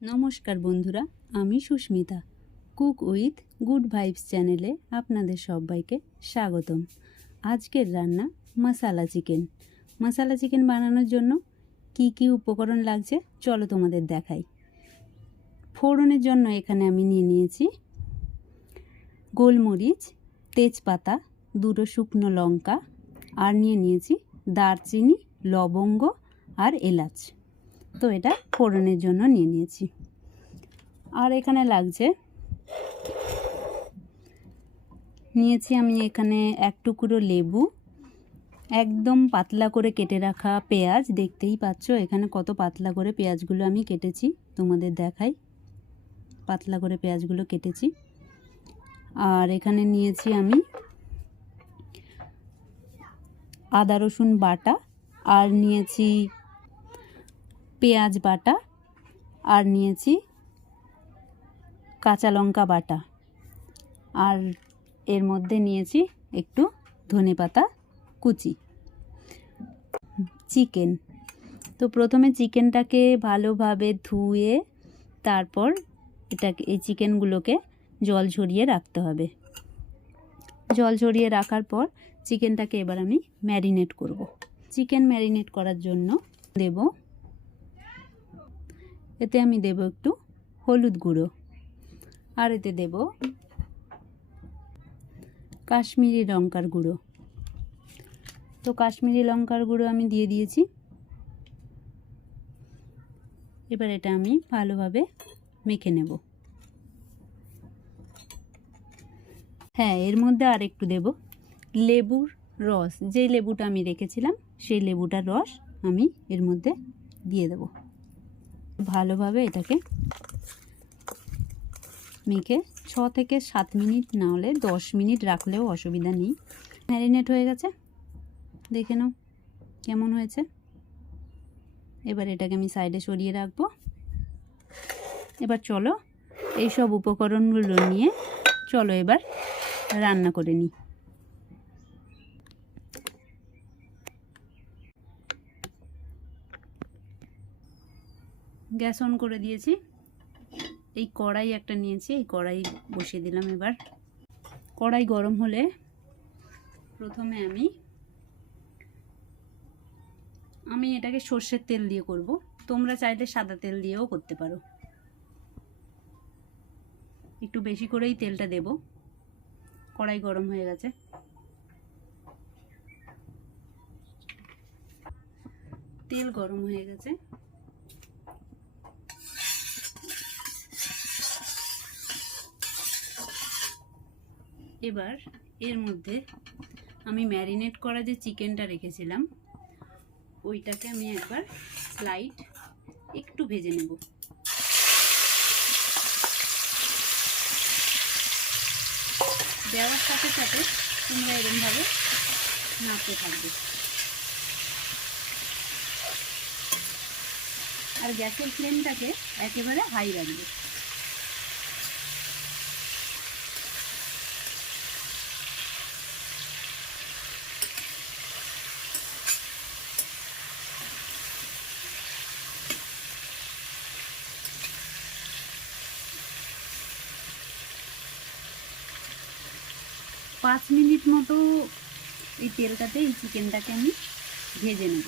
নমস্কার বন্ধুরা, আমি Susmita. Cook with good vibes চ্যানেলে আপনাদের সবাইকে স্বাগতম। আজকের রান্না মশালা চিকেন। মশালা চিকেন বানানোর জন্য কি কি উপকরণ লাগছে চলো তোমাদের দেখাই। ফোড়নের জন্য এখানে আমি নিয়ে নিয়েছি গোলমরিচ, তেজপাতা, দুটো শুকনো লঙ্কা, আর নিয়ে নিয়েছি দারচিনি, লবঙ্গ আর এলাচ। তো এটা ফোড়নের জন্য নিয়ে নিয়েছি। আর এখানে লাগছে, নিয়েছি আমি এখানে এক টুকরো লেবু, একদম পাতলা করে কেটে রাখা পেঁয়াজ, দেখতেই পাচ্ছ এখানে কত পাতলা করে পেঁয়াজগুলো আমি কেটেছি, তোমাদের দেখাই। পাতলা করে পেঁয়াজগুলো কেটেছি। আর এখানে নিয়েছি আমি আদা রসুন বাটা, আর নিয়েছি পেঁয়াজ বাটা আর নিয়েছি কাঁচা লঙ্কা বাটা। আর এর মধ্যে নিয়েছি একটু ধনে পাতা কুচি। চিকেন। তো প্রথমে চিকেনটাকে ভালোভাবে ধুয়ে তারপর এটাকে, এই চিকেনগুলোকে জল ঝরিয়ে রাখতে হবে। জল ঝরিয়ে রাখার পর চিকেনটাকে এবার আমি ম্যারিনেট করব। চিকেন ম্যারিনেট করার জন্য দেব এতে আমি দেব একটু হলুদ গুঁড়ো। আর এতে দেব কাশ্মীরি লঙ্কার গুঁড়ো। তো কাশ্মীরি লঙ্কার গুঁড়ো আমি দিয়ে দিয়েছি। এবার এটা আমি ভালোভাবে মেখে নেব। হ্যাঁ এর মধ্যে আর একটু দেব লেবুর রস। যেই লেবুটা আমি রেখেছিলাম, সেই লেবুটার রস আমি এর মধ্যে দিয়ে দেব। ভালোভাবে এটাকে মেখে ছ থেকে সাত মিনিট না হলে দশ মিনিট রাখলেও অসুবিধা নেই। ম্যারিনেট হয়ে গেছে? দেখে নাও কেমন হয়েছে। এবার এটাকে আমি সাইডে সরিয়ে রাখব। এবার চলো এই সব উপকরণগুলো নিয়ে চলো এবার রান্না করে নিই। গ্যাস অন করে দিয়েছি। এই কড়াই একটা নিয়েছি, এই কড়াই বসিয়ে দিলাম এবার। কড়াই গরম হলে প্রথমে আমি আমি এটাকে সর্ষের তেল দিয়ে করব। তোমরা চাইলে সাদা তেল দিয়েও করতে পারো। একটু বেশি করেই তেলটা দেব। কড়াই গরম হয়ে গেছে। তেল গরম হয়ে গেছে। এবার এর মধ্যে আমি ম্যারিনেট করা যে চিকেনটা রেখেছিলাম, ওইটাকে আমি একবার স্লাইড একটু ভেজে নেব। দেওয়ার সাথে সাথে তোমরা এরমভাবে নাড়তে থাকবে। আর গ্যাসের ফ্লেমটাকে একেবারে হাই রাখবে। পাঁচ মিনিট মতো এই তেলটাতে, এই চিকেনটাকে আমি ভেজে নেব।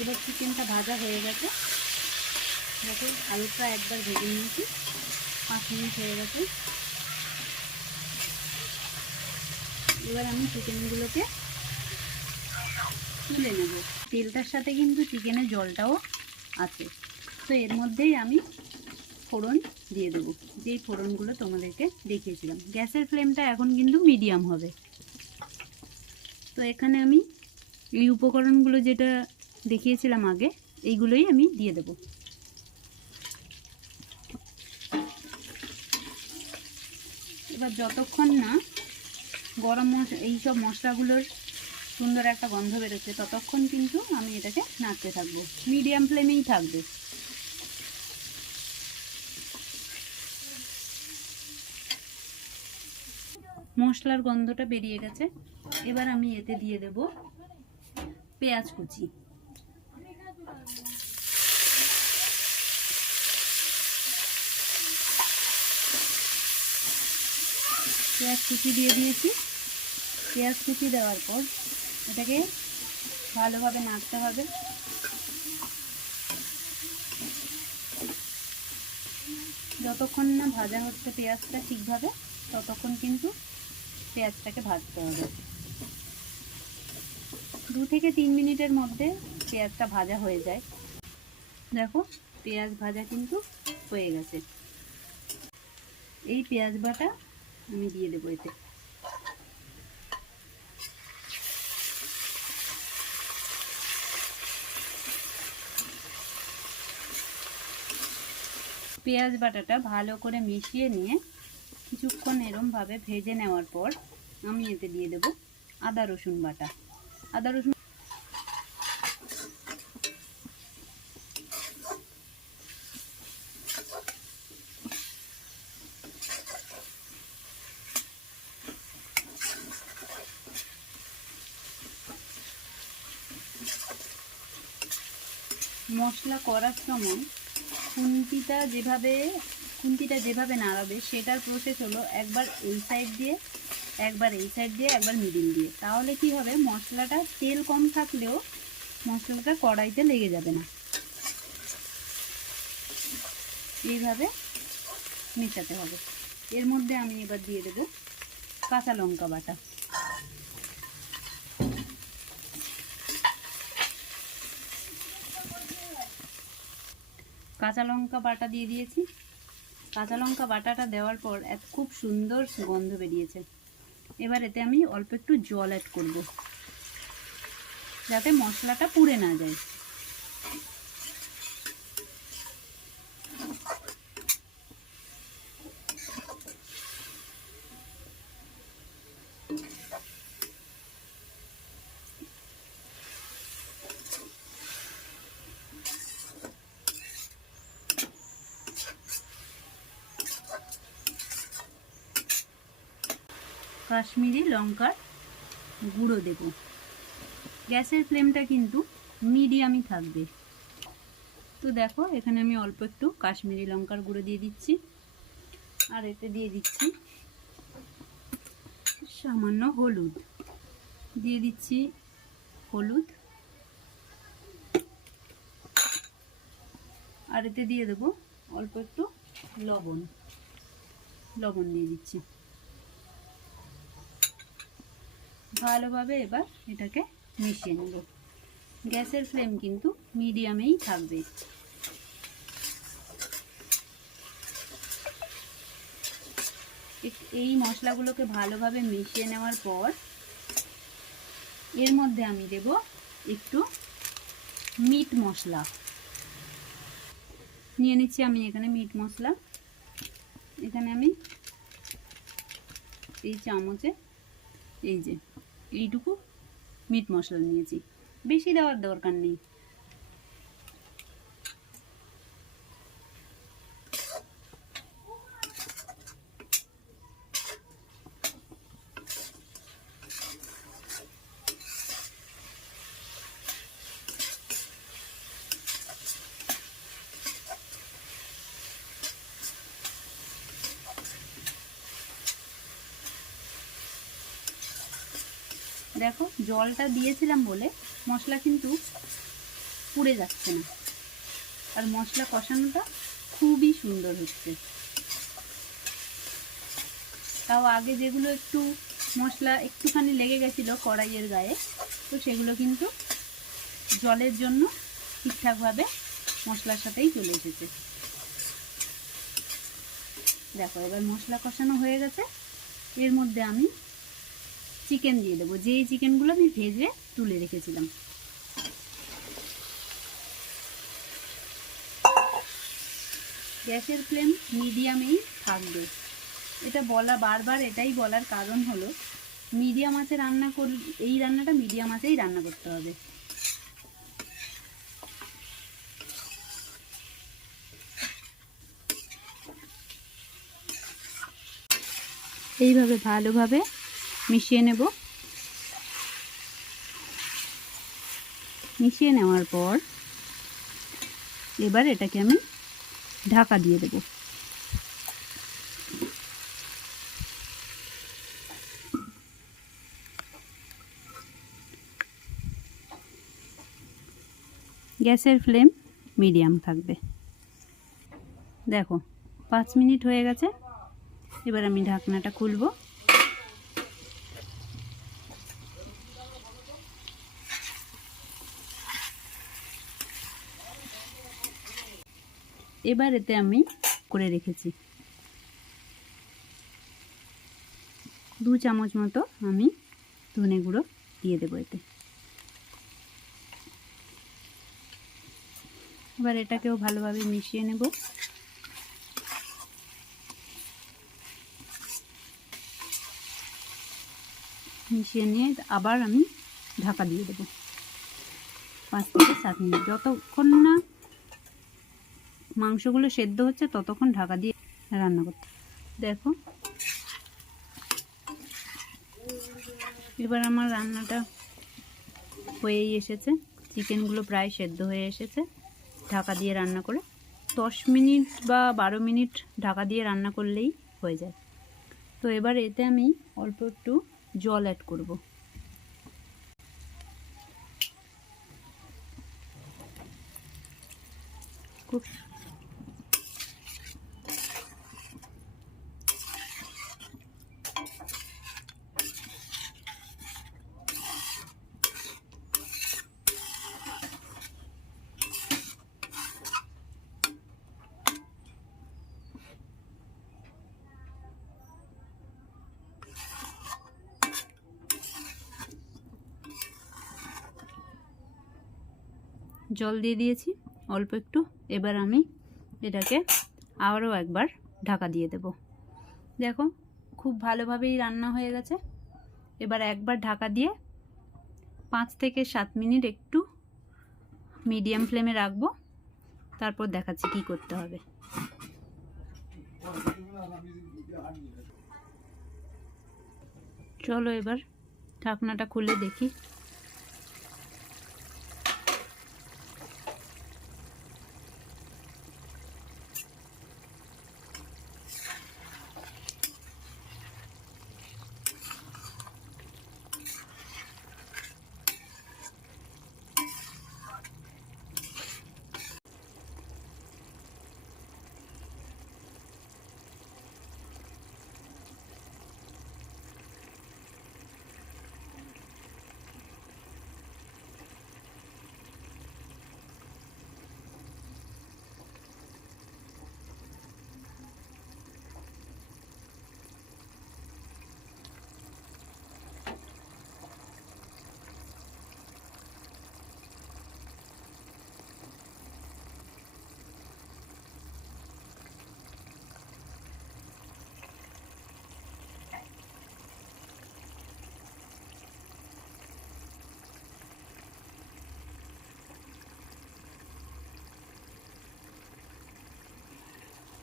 এবার চিকেনটা ভাজা হয়ে গেছে। দেখো, আলুটা একবার ভেজে নিয়েছি। পাঁচ মিনিট হয়ে গেছে। এবার আমি চিকেনগুলোকে তুলে নেব। তেলটার সাথে কিন্তু চিকেনের জলটাও আছে। তো এর মধ্যেই আমি ফোড়ন দিয়ে দেবো। যেই ফোড়নগুলো তোমাদেরকে দেখিয়েছিলাম। গ্যাসের ফ্লেমটা এখন কিন্তু মিডিয়াম হবে। তো এখানে আমি এই উপকরণগুলো যেটা দেখিয়েছিলাম আগে, এইগুলোই আমি দিয়ে দেবো। এবার যতক্ষণ না গরম মশলা এইসব মশলাগুলোর সুন্দর একটা গন্ধ বেরোচ্ছে, ততক্ষণ কিন্তু আমি এটাকে নাড়তে থাকব। মিডিয়াম ফ্লেমেই থাকবে। মশলার গন্ধটা বেরিয়ে গেছে। এবার আমি এতে দিয়ে দেব পেঁয়াজ কুচি। পেঁয়াজ কুচি দিয়ে দিয়েছি। পেঁয়াজ কুচি দেওয়ার পর এটাকে ভালোভাবে নাড়তে হবে। যতক্ষণ না ভাজা হচ্ছে পেঁয়াজটা ঠিকভাবে, ততক্ষণ কিন্তু পেঁয়াজটাকে ভাজতে হবে। দু থেকে তিন মিনিটের মধ্যে পেঁয়াজটা ভাজা হয়ে যায়। দেখো, পেঁয়াজ ভাজা কিন্তু হয়ে গেছে। এই পেঁয়াজ বাটা আমি দিয়ে দেবো এতে। পেঁয়াজ বাটাটা ভালো করে মিশিয়ে নিয়ে কিছুক্ষণ এরমভাবে ভেজে নেওয়ার পর আমি এতে দিয়ে দেব আদা রসুন বাটা। আদা রসুন মশলা করার সময় খুন্তিটা যেভাবে খুন্তিটা যেভাবে নাড়াবে, সেটার প্রসেস হলো একবার এই সাইড দিয়ে, একবার এই সাইড দিয়ে, একবার মিডিল দিয়ে। তাহলে কি হবে? মশলাটা তেল কম থাকলেও মশলাটা কড়াইতে লেগে যাবে না। এইভাবে মেশাতে হবে। এর মধ্যে আমি এবার দিয়ে দেবো কাঁচা লঙ্কা বাটা। কাঁচা লঙ্কা বাটা দিয়ে দিয়েছি। কাঁচা লঙ্কা বাটাটা দেওয়ার পর এক খুব সুন্দর গন্ধ বেরিয়েছে। এবার এতে আমি অল্প একটু জল অ্যাড করব। যাতে মশলাটা পুড়ে না যায়। কাশ্মীরি লঙ্কার গুঁড়ো দেব। গ্যাসের ফ্লেমটা কিন্তু মিডিয়ামই থাকবে। তো দেখো, এখানে আমি অল্প একটু কাশ্মীরি লঙ্কার গুঁড়ো দিয়ে দিচ্ছি। আর এতে দিয়ে দিচ্ছি সামান্য হলুদ। দিয়ে দিচ্ছি হলুদ। আর এতে দিয়ে দেবো অল্প একটু লবণ। লবণ দিয়ে দিচ্ছি। ভালোভাবে এবার এটাকে মিশিয়ে নেব। গ্যাসের ফ্লেম কিন্তু মিডিয়ামেই থাকবে। এই মশলাগুলোকে ভালোভাবে মিশিয়ে নেওয়ার পর এর মধ্যে আমি দেব একটু মিট মশলা। নিয়ে নিচ্ছি আমি এখানে মিট মশলা। এখানে আমি এই চামচে এই যে এইটুকু মিট মশলা নিয়েছি। বেশি দেওয়ার দরকার নেই। দেখো, জলটা দিয়েছিলাম বলে মশলা কিন্তু পুড়ে যাচ্ছে না। আর মশলা কষানোটা খুবই সুন্দর হচ্ছে। তাও আগে যেগুলো একটু মশলা একটুখানি লেগে গেছিল কড়াইয়ের গায়ে, তো সেগুলো কিন্তু জলের জন্য ঠিকঠাকভাবে মশলার সাথেই চলে এসেছে। দেখো, এবার মশলা কষানো হয়ে গেছে। এর মধ্যে আমি চিকেন দিয়ে দেবো। যেই চিকেনগুলো আমি ভেজে তুলে রেখেছিলাম। গ্যাসের ফ্লেম মিডিয়ামেই থাকবে। এটা বলা, বারবার এটাই বলার কারণ হলো, মিডিয়াম আছে রান্না কর, এই রান্নাটা মিডিয়াম আছেই রান্না করতে হবে। এইভাবে ভালোভাবে মিশিয়ে নেব। মিশিয়ে নেওয়ার পর এবার এটাকে আমি ঢাকা দিয়ে দেব। গ্যাসের ফ্লেম মিডিয়াম থাকবে। দেখো, পাঁচ মিনিট হয়ে গেছে। এবার আমি ঢাকনাটা খুলব। এবার এতে আমি করে রেখেছি। দু চামচ মতো আমি ধনে গুঁড়ো দিয়ে দেবো এতে। এবার এটাকেও ভালোভাবে মিশিয়ে নেব। মিশিয়ে নিয়ে আবার আমি ঢাকা দিয়ে দেবো। পাঁচ থেকে সাত মিনিট। যতক্ষণ না মাংসগুলো সেদ্ধ হচ্ছে ততক্ষণ ঢাকা দিয়ে রান্না করতে দেখো। এবার আমার রান্নাটা হয়েই এসেছে। চিকেনগুলো প্রায় সেদ্ধ হয়ে এসেছে। ঢাকা দিয়ে রান্না করে দশ মিনিট বা বারো মিনিট ঢাকা দিয়ে রান্না করলেই হয়ে যায়। তো এবার এতে আমি অল্প একটু জল অ্যাড করব। খুব জল দিয়ে দিয়েছি, অল্প একটু। এবার আমি এটাকে আবারও একবার ঢাকা দিয়ে দেব। দেখো, খুব ভালোভাবেই রান্না হয়ে গেছে। এবার একবার ঢাকা দিয়ে পাঁচ থেকে সাত মিনিট একটু মিডিয়াম ফ্লেমে রাখব। তারপর দেখাচ্ছি কি করতে হবে। চলো এবার ঢাকনাটা খুলে দেখি।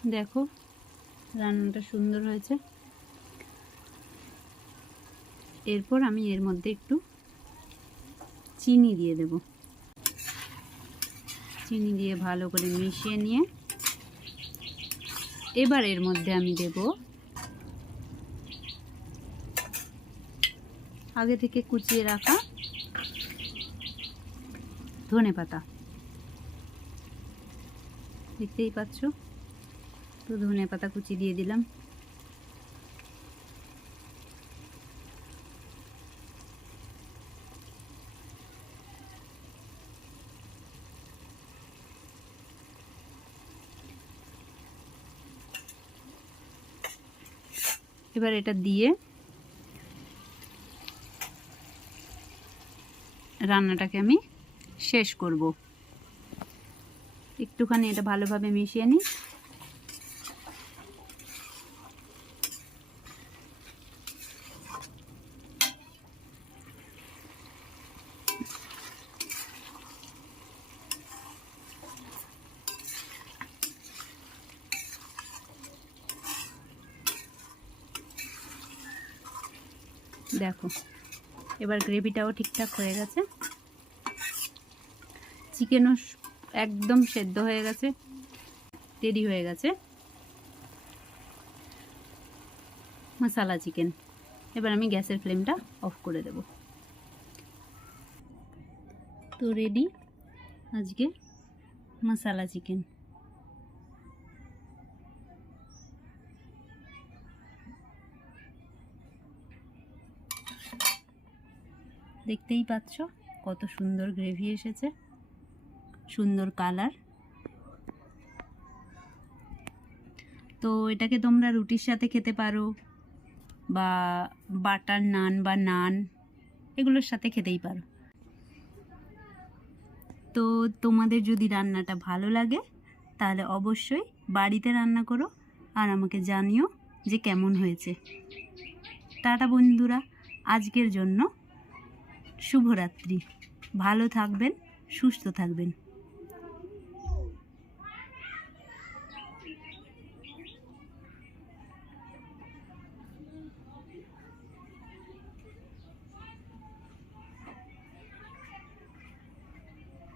দেখো, রান্নাটা সুন্দর হয়েছে। এরপর আমি এর মধ্যে একটু চিনি দিয়ে দেব। চিনি দিয়ে ভালো করে মিশিয়ে নিয়ে এবার এর মধ্যে আমি দেব আগে থেকে কুচিয়ে রাখা ধনে পাতা দেখতেই পাচ্ছ? তো ধনে পাতা কুচি দিয়ে দিলাম। এবার এটা দিয়ে রান্নাটাকে আমি শেষ করব। একটুখানি এটা ভালোভাবে মিশিয়ে নিই। দেখো, এবার গ্রেভিটাও ঠিকঠাক হয়ে গেছে। চিকেনও একদম সেদ্ধ হয়ে গেছে রেডি হয়ে গেছে। মশালা চিকেন এবার আমি গ্যাসের ফ্লেমটা অফ করে দেব। তো রেডি আজকে মশালা চিকেন দেখতেই পাচ্ছ, কত সুন্দর গ্রেভি এসেছে, সুন্দর কালার তো এটাকে তোমরা রুটির সাথে খেতে পারো, বা বাটার নান বা নান, এগুলোর সাথে খেতেই পারো। তো তোমাদের যদি রান্নাটা ভালো লাগে, তাহলে অবশ্যই বাড়িতে রান্না করো, আর আমাকে জানিও যে কেমন হয়েছে। টাটা বন্ধুরা, আজকের জন্য শুভরাত্রি। ভালো থাকবেন সুস্থ থাকবেন।